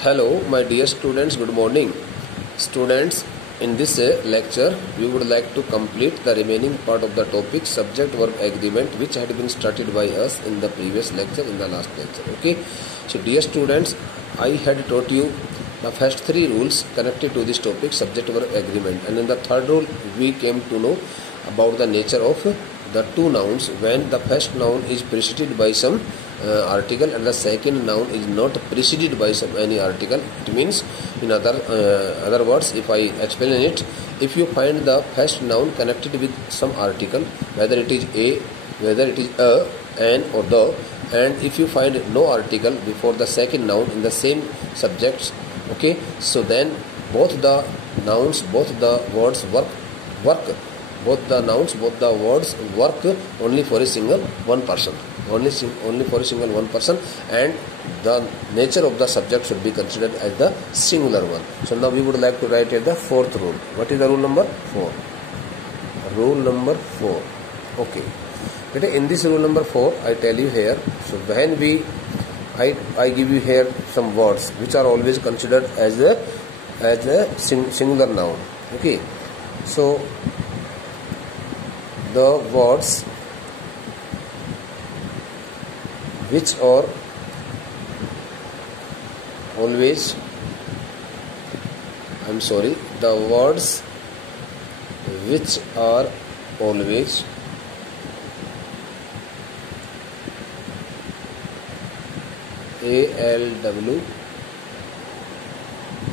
Hello, my dear students, good morning. Students, in this lecture, we would like to complete the remaining part of the topic subject-verb agreement which had been started by us in the previous lecture, in the last lecture. Okay. So, dear students, I had taught you the first three rules connected to this topic subject-verb agreement, and in the third rule, we came to know about the nature of the two nouns when the first noun is preceded by some article and the second noun is not preceded by some any article. It means, in other words, if I explain it, if you find the first noun connected with some article, whether it is a, whether it is a, an or the, and if you find no article before the second noun in the same subjects, okay, so then both the nouns, both the words work both the nouns, both the words work only for a single one person, only for a single one person, and the nature of the subject should be considered as the singular one. So now we would like to write the fourth rule. What is the rule number 4? Rule number 4. Okay. In this rule number 4, I tell you here, so when I give you here some words which are always considered as a singular noun. Okay. So the words which are always, the words which are always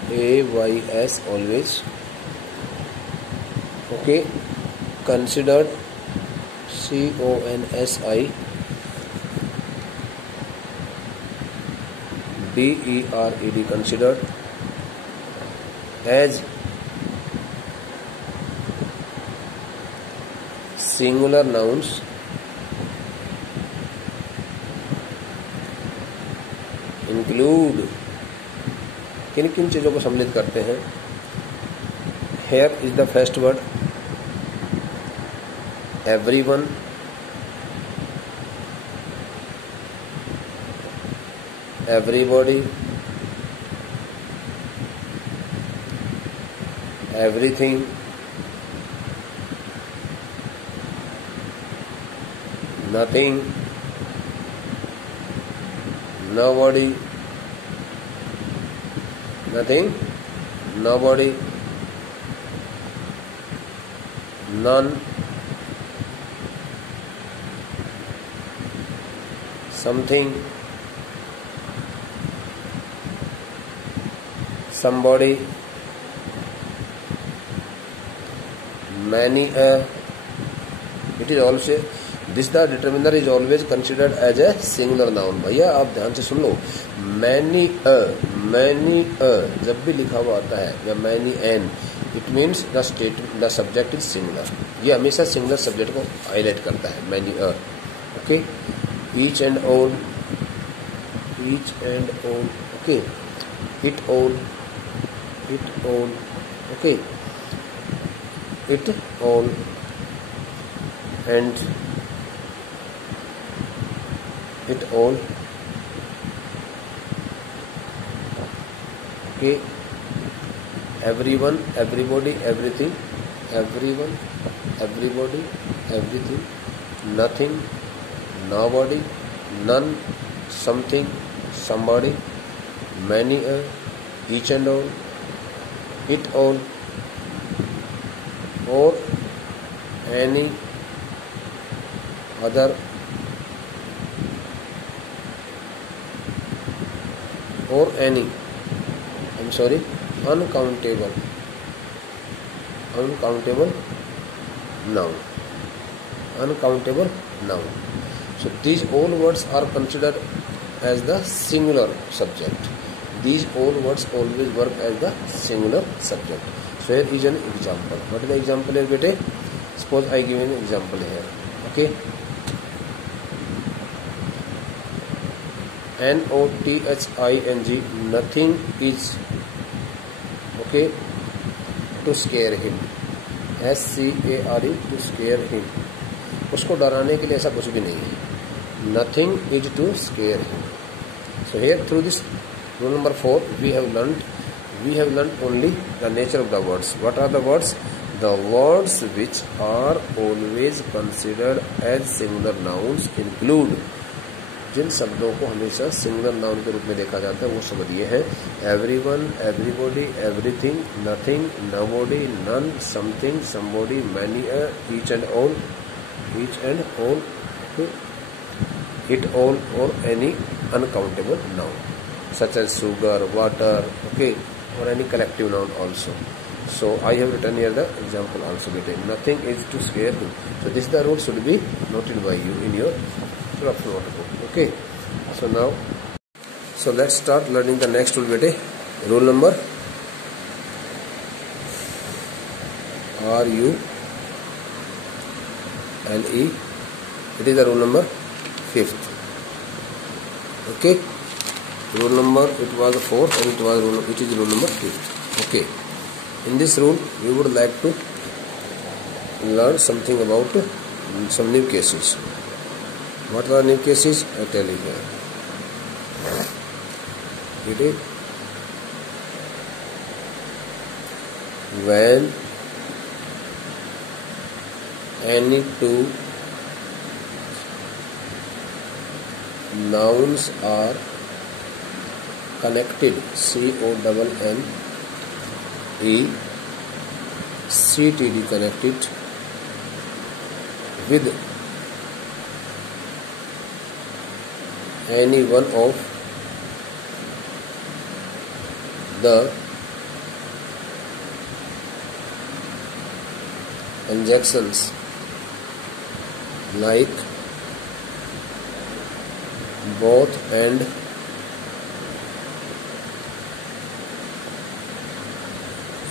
ALWAYS, always, okay, considered CONSIDERED, considered as singular nouns include, किन किन चीजों को सम्मिलित करते हैं. Here is the first word everyone, everybody, everything, nothing, nobody, nothing, nobody, none, something, somebody, many a. It is also, this the determiner is always considered as a singular noun. भैया आप ध्यान से सुन लो, many a जब भी लिखा हुआ आता है या many an, it means the subject is singular. ये हमेशा singular subject को highlight करता है, many a. Okay. Each and all, okay, it all, okay, it all, and it all, okay, everyone, everybody, everything, everyone, everybody, everything, nothing, nobody, none, something, somebody, many a, each and all, it all, or any other, or any, uncountable noun, uncountable noun. So these all words are considered as the singular subject. These all words always work as the singular subject. So here is an example. What is the example here, bete? Suppose I give an example here. Okay. NOTHING, nothing is, okay, to scare him. SCARE, to scare him. उसको डराने के लिए ऐसा कुछ भी नहीं है. Nothing is to scare him. So here through this Rule number 4, we have learnt only the nature of the words. What are the words? The words which are always considered as singular nouns include, जिन शब्दों को हमेशा singular noun के रूप में देखा जाता है वो शब्द ये है: everyone, everybody, everything, nothing, nobody, none, something, somebody, many, each and all, it all, or any uncountable noun such as sugar, water, okay, or any collective noun also. So I have written here the example also. Nothing is to scare you. So this the rule should be noted by you in your rough notebook. Okay. So let's start learning the next rule. Rule number RULE. It is the rule number 5th. Okay. Rule number, it was 4th and it is rule number 5th. Okay. In this rule, we would like to learn something about some new cases. What are new cases? I tell you here. It is when any two nouns are connected, CONNECTED connected with any one of the conjunctions like both and,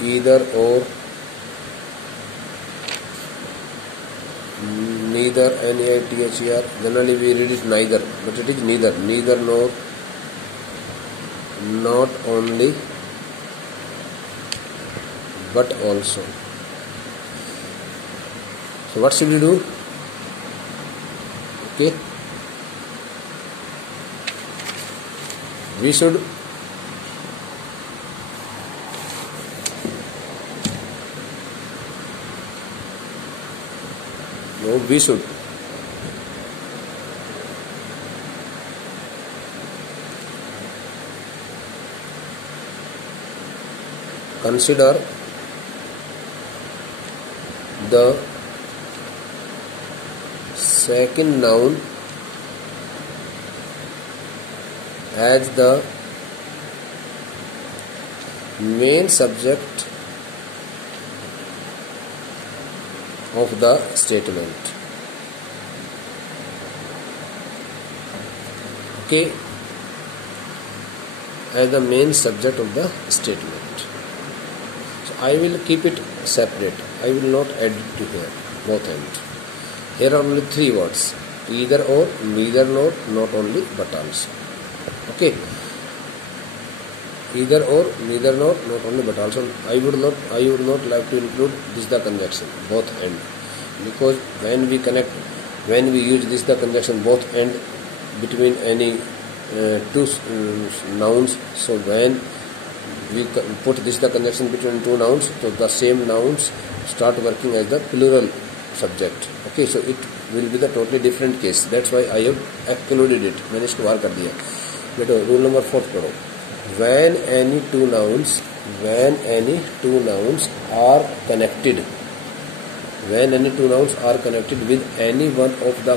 either or, neither, NEITHER. Generally we read it neither, but it is neither nor, not only, but also. So what should we do? Okay, we should consider the second noun as the main subject of the statement. Okay, as the main subject of the statement. So I will keep it separate. I will not add it to here, both ends. Here are only 3 words: either or, neither nor, not only, but also. Okay, either or, neither nor, not only, but also. I would not like to include this the conjunction both and, because when we use this the conjunction both and between any two nouns, so when we put this the conjunction between 2 nouns, so the same nouns start working as the plural subject. Okay, so it will be the totally different case. That's why I have excluded it. मैंने इसको बाहर कर दिया. बेटो rule number 4 करो. When any two nouns are connected, with any one of the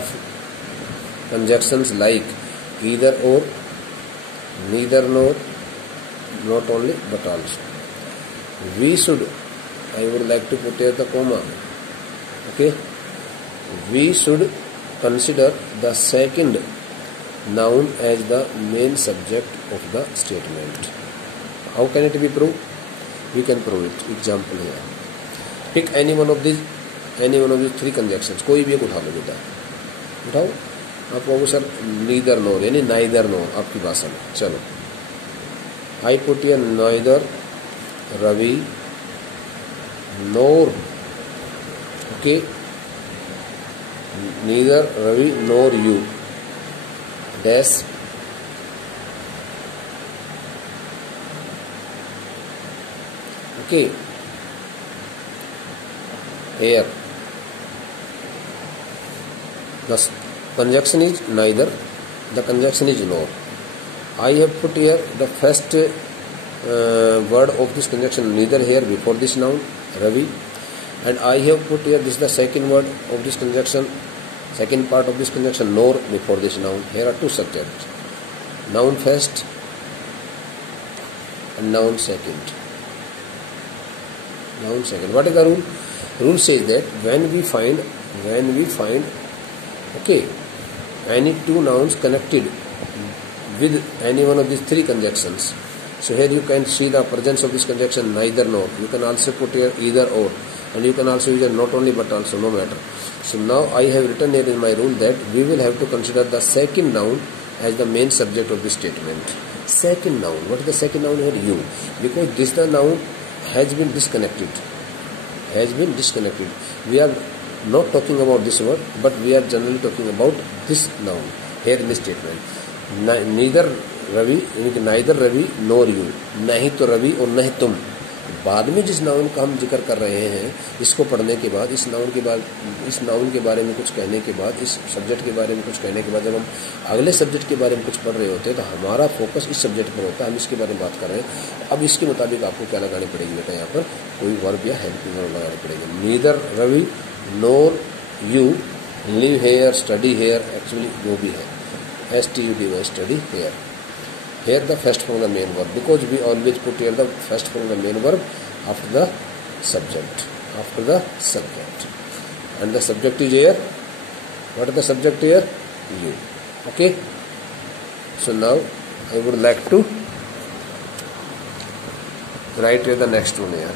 conjunctions like either or, neither nor, not only, but also, we should, I would like to put here the comma. Okay, we should consider the second noun as the main subject of the statement. How can it be proved? We can prove it. Example here. Pick any one of these 3 conjunctions. कोई भी एक उठा लो बेटा. उठाओ. आप कहोगे sir neither nor यानी neither nor आपकी भाषा में. चलो. I put here neither Ravi nor. Okay. Neither Ravi nor you. Dash Okay. Here the conjunction is neither, the conjunction is nor. I have put here the first word of this conjunction neither here before this noun Ravi, and I have put here this is the second word of this conjunction, second part of this conjunction nor before this noun. Here are two subjects, noun first and noun second. Noun second. What is the rule? Rule says that when we find okay, any two nouns connected with any one of these three conjunctions. So here you can see the presence of this conjunction neither nor. You can also put here either or, and you can also use it not only but also, no matter. So now I have written here in my rule that we will have to consider the second noun as the main subject of this statement. Second noun. What is the second noun here? You. Because this the noun has been disconnected. We are not talking about this word, but we are generally talking about this noun here in this statement. Neither Ravi, neither Ravi nor you, नहीं तो रवि और नहीं तुम. बाद में जिस noun का हम जिक्र कर रहे हैं, इसको पढ़ने के बाद इस नाउन के बारे में कुछ कहने के बाद, इस सब्जेक्ट के बारे में कुछ कहने के बाद जब हम अगले सब्जेक्ट के बारे में कुछ पढ़ रहे होते हैं तो हमारा फोकस इस सब्जेक्ट पर होता है, हम इसके बारे में बात कर रहे हैं. अब इसके मुताबिक आपको क्या लगानी पड़ेगी बेटा, यहाँ पर कोई वर्ब या हेल्पिंग वर्ब लगानी पड़ेगी. Neither Ravi nor you live here study here, actually वो भी है STUDY, study here. Here the first form of the main verb, because we always put here the first form of the main verb after the subject. And the subject is here. What is the subject here? You. Okay. So now I would like to write here the next one here.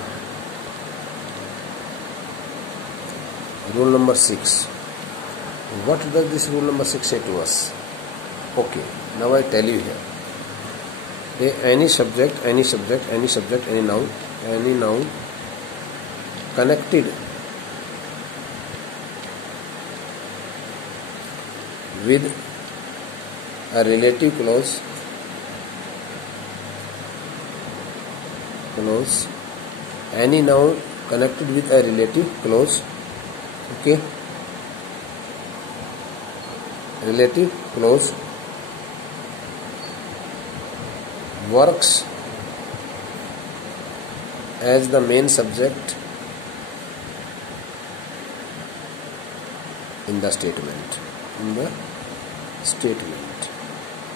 Rule number 6. What does this rule number 6 say to us? Okay, now I tell you here. Any subject, any noun connected with a relative clause, any noun connected with a relative clause, okay, relative clause works as the main subject in the statement.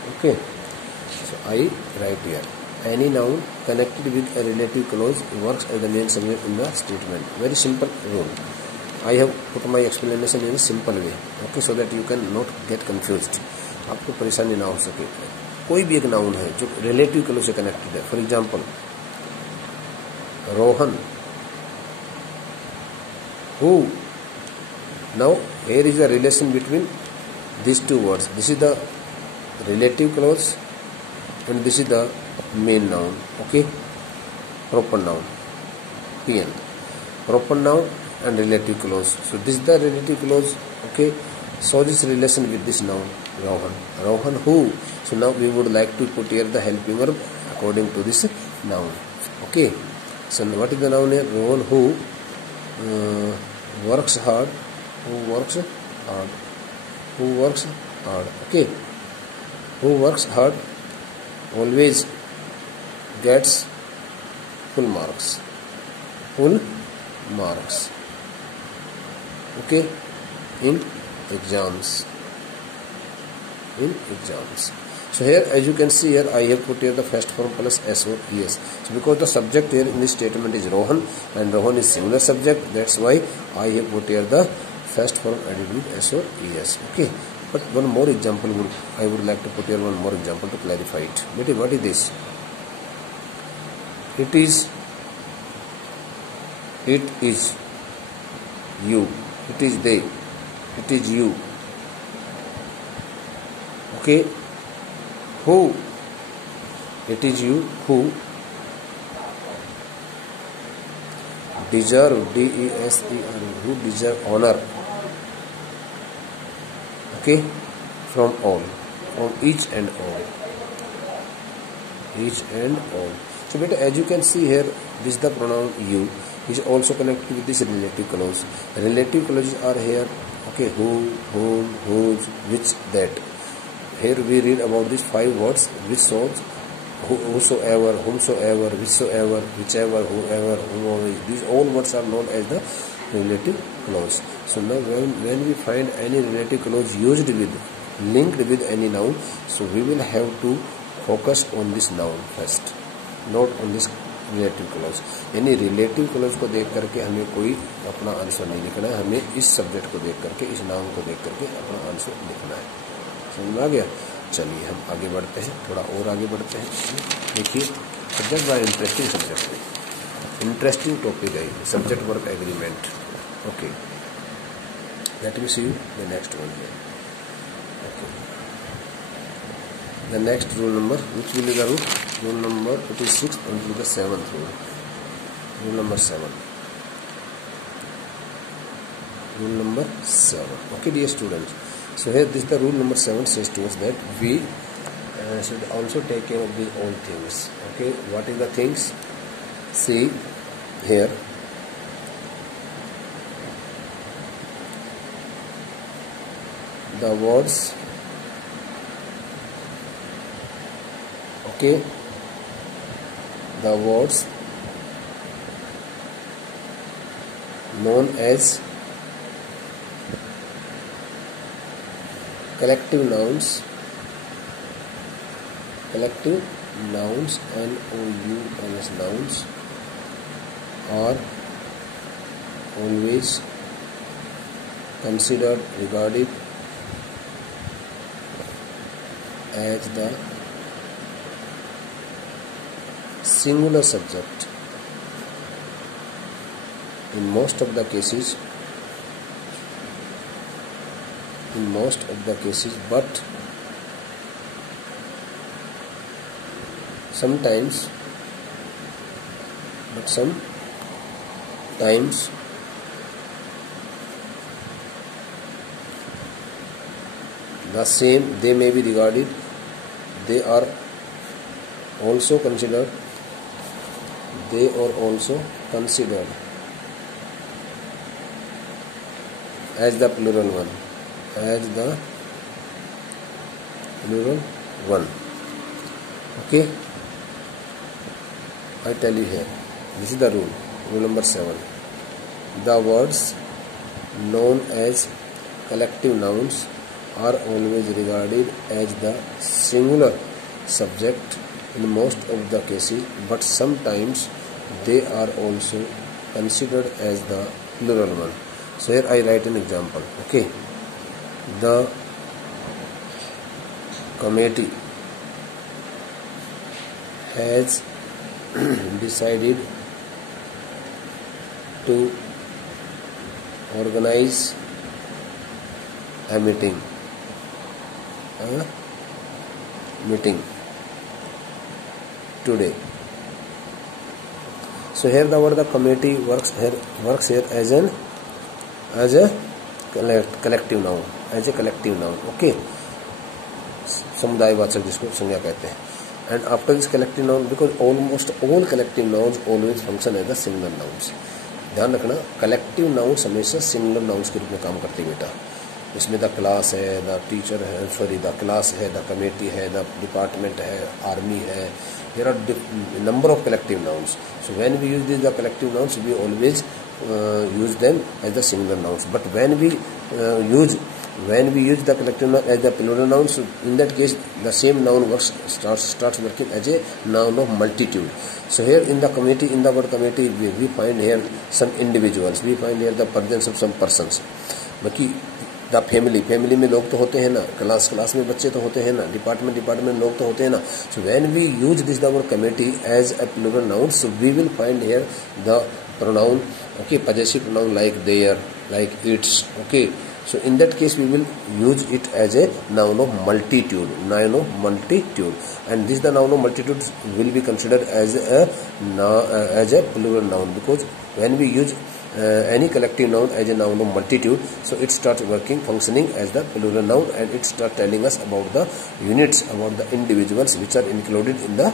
Okay, so I write here any noun connected with a relative clause works as the main subject in the statement. Very simple rule. I have put my explanation in a simple way, okay, so that you can not get confused. आपको परेशानी ना हो सके. कोई भी एक noun है जो रिलेटिव क्लोज से कनेक्टेड है. For example Rohan, who. Now here is a relation between these two words. This is the relative clause and this is the main noun. Okay, proper noun, PN, proper noun and relative clause. So this is the relative clause. Okay, so this relation with this noun Rohan, who. So now we would like to put here the helping verb according to this noun. Okay, so what is the noun here? Rohan, who works hard. Okay, who works hard always gets full marks. Okay, in exams. So here, as you can see here, I have put here the first form plus S or ES. So because the subject here in this statement is Rohan and Rohan is singular subject, that's why I have put here the first form added with S or ES. Okay, but one more example I would like to put here one more example to clarify it. What is this? It is you. It is they. It is you. Okay, who. It is you who deserve, DESER, who deserve honor. Okay, from all, from each and all. So beta, as you can see here, this the pronoun you is also connected with this relative clause. Relative clauses are here, okay, who, whom, whose, which, that. Here we read about these 5 words which shows whosoever, whomsoever, whichsoever, whichever, whoever, whomever. These all words are known as the relative clause. So now when we find any relative clause used with, linked with any noun, so we will have to focus on this noun first, not on this relative clause. यानी relative clause को देख करके हमें कोई अपना answer नहीं लिखना है, हमें इस सब्जेक्ट को देख करके, इस नाउन को देख करके अपना आंसर लिखना है. समझ में आ गया? चलिए हम आगे बढ़ते हैं, थोड़ा और आगे बढ़ते हैं. देखिए सब्जेक्ट बड़ा इंटरेस्टिंग सब्जेक्ट है, इंटरेस्टिंग टॉपिक है, subject verb agreement. Okay, let me see the next one. Okay, the next rule number, which will be the rule number, it is 6th and it is the 7th rule number 7. Rule number 7. Okay dear students, so here this the rule number 7 says to us that we should also take care of these all things. Okay, what is the things? See here, the words, okay, the words known as collective nouns, N-O-U-N-S nouns are always considered, regarded as the singular subject in most of the cases, but sometimes the same, they may be regarded, they are also considered as the plural one, okay. I tell you here, this is the rule number 7. The words known as collective nouns are always regarded as the singular subject in most of the cases, but sometimes they are also considered as the plural one. So here I write an example. Okay, the committee has decided to organize a meeting today. So here the word the committee works here as a collective noun, okay, समुदायवाचक जिसको संज्ञा कहते हैं. And after this collective noun, because almost all collective nouns always function as the singular nouns. ध्यान रखना, collective nouns हमेशा singular nouns के रूप में काम करते हैं बेटा. इसमें द क्लास है, द टीचर है, सॉरी द क्लास है, द कमेटी है, द डिपार्टमेंट है, आर्मी है. There are number of collective nouns. So when we use these the collective nouns, we always use them as the singular nouns. But when we use the collective noun as the plural nouns, so in that case the same noun starts working as a noun of multitude. So here in the committee, in the word committee, we find here some individuals, we find here the presence of some persons. बाकी the family में लोग तो होते हैं ना, class में बच्चे तो होते हैं ना, डिपार्टमेंट लोग तो होते हैं ना. So when we use this the word committee as a plural noun, so we will find here the pronoun, okay, possessive pronoun like their, like its, okay. So in that case we will use it as a noun of multitude, and this the noun of multitude will be considered as a plural noun, because when we use any collective noun as a noun of multitude, so it starts functioning as the plural noun, and it starts telling us about the units, about the individuals which are included in the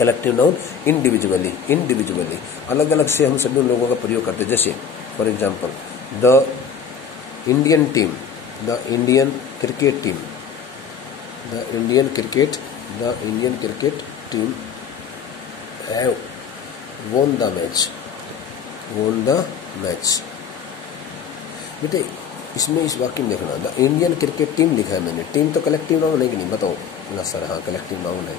collective noun individually, individually अलग अलग से हम सभी लोगों का प्रयोग करते हैं। जैसे for example the Indian team, the Indian cricket team, the Indian cricket team have won the match, won the match। बेटे इसमें इस वाक्य में देखना, द इंडियन क्रिकेट टीम लिखा है मैंने, टीम तो कलेक्टिव नाउन है कि नहीं बताओ ना सर? हाँ कलेक्टिव नाउन है,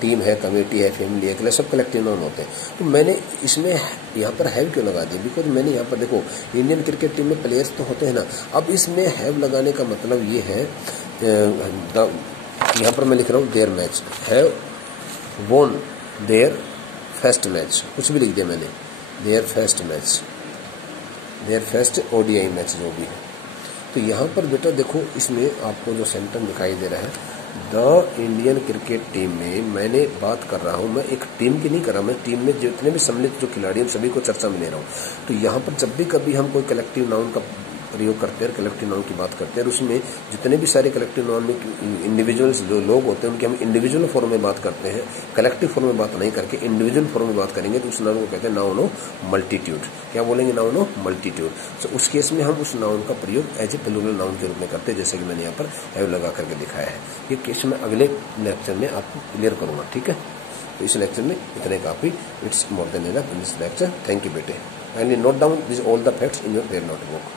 टीम है, कमेटी है, फैमिली है, सब कलेक्टिव नाउन होते हैं। तो मैंने इसमें यहाँ पर हैव क्यों लगा दिया? बिकॉज मैंने यहाँ पर देखो इंडियन क्रिकेट टीम में प्लेयर्स तो होते हैं ना, अब इसमें हैव लगाने का मतलब ये है, यहाँ पर मैं लिख रहा हूँ their match, have won their first match, कुछ भी लिख दिया मैंने, their first match, their first ODI match जो भी है। तो यहाँ पर बेटा देखो इसमें आपको जो सेंटेंस दिखाई दे रहा है, द इंडियन क्रिकेट टीम में मैंने बात कर रहा हूँ, मैं एक टीम की नहीं कर रहा, मैं टीम में जितने भी सम्मिलित जो खिलाड़ी हैं सभी को चर्चा में ले रहा हूँ। तो यहाँ पर जब भी कभी हम कोई कलेक्टिव नाउन का प्रयोग करते हैं, कलेक्टिव नाउन की बात करते हैं, और उसमें जितने भी सारे कलेक्टिव नाउन में इंडिविजुअल्स जो लोग होते हैं उनकी हम इंडिविजुअल फॉर्म में बात करते हैं, कलेक्टिव फॉर्म में बात नहीं करके इंडिविजुअल फॉर्म में बात करेंगे तो उस नाउन को कहते हैं नाउन ऑफ मल्टीट्यूड। क्या बोलेंगे? Noun of multitude. तो उस केस में हम उस नाउन का प्रयोग एज ए प्लूरल नाउन के रूप में करते हैं, जैसे कि मैंने यहाँ पर हैव लगा करके दिखाया है। ये केस मैं अगले लेक्चर में आपको क्लियर करूंगा, ठीक है? तो इस लेक्चर में इतने काफी, it's more than enough in this lecture. Thank you बेटे। Kindly note down these all the facts in your prayer notebook.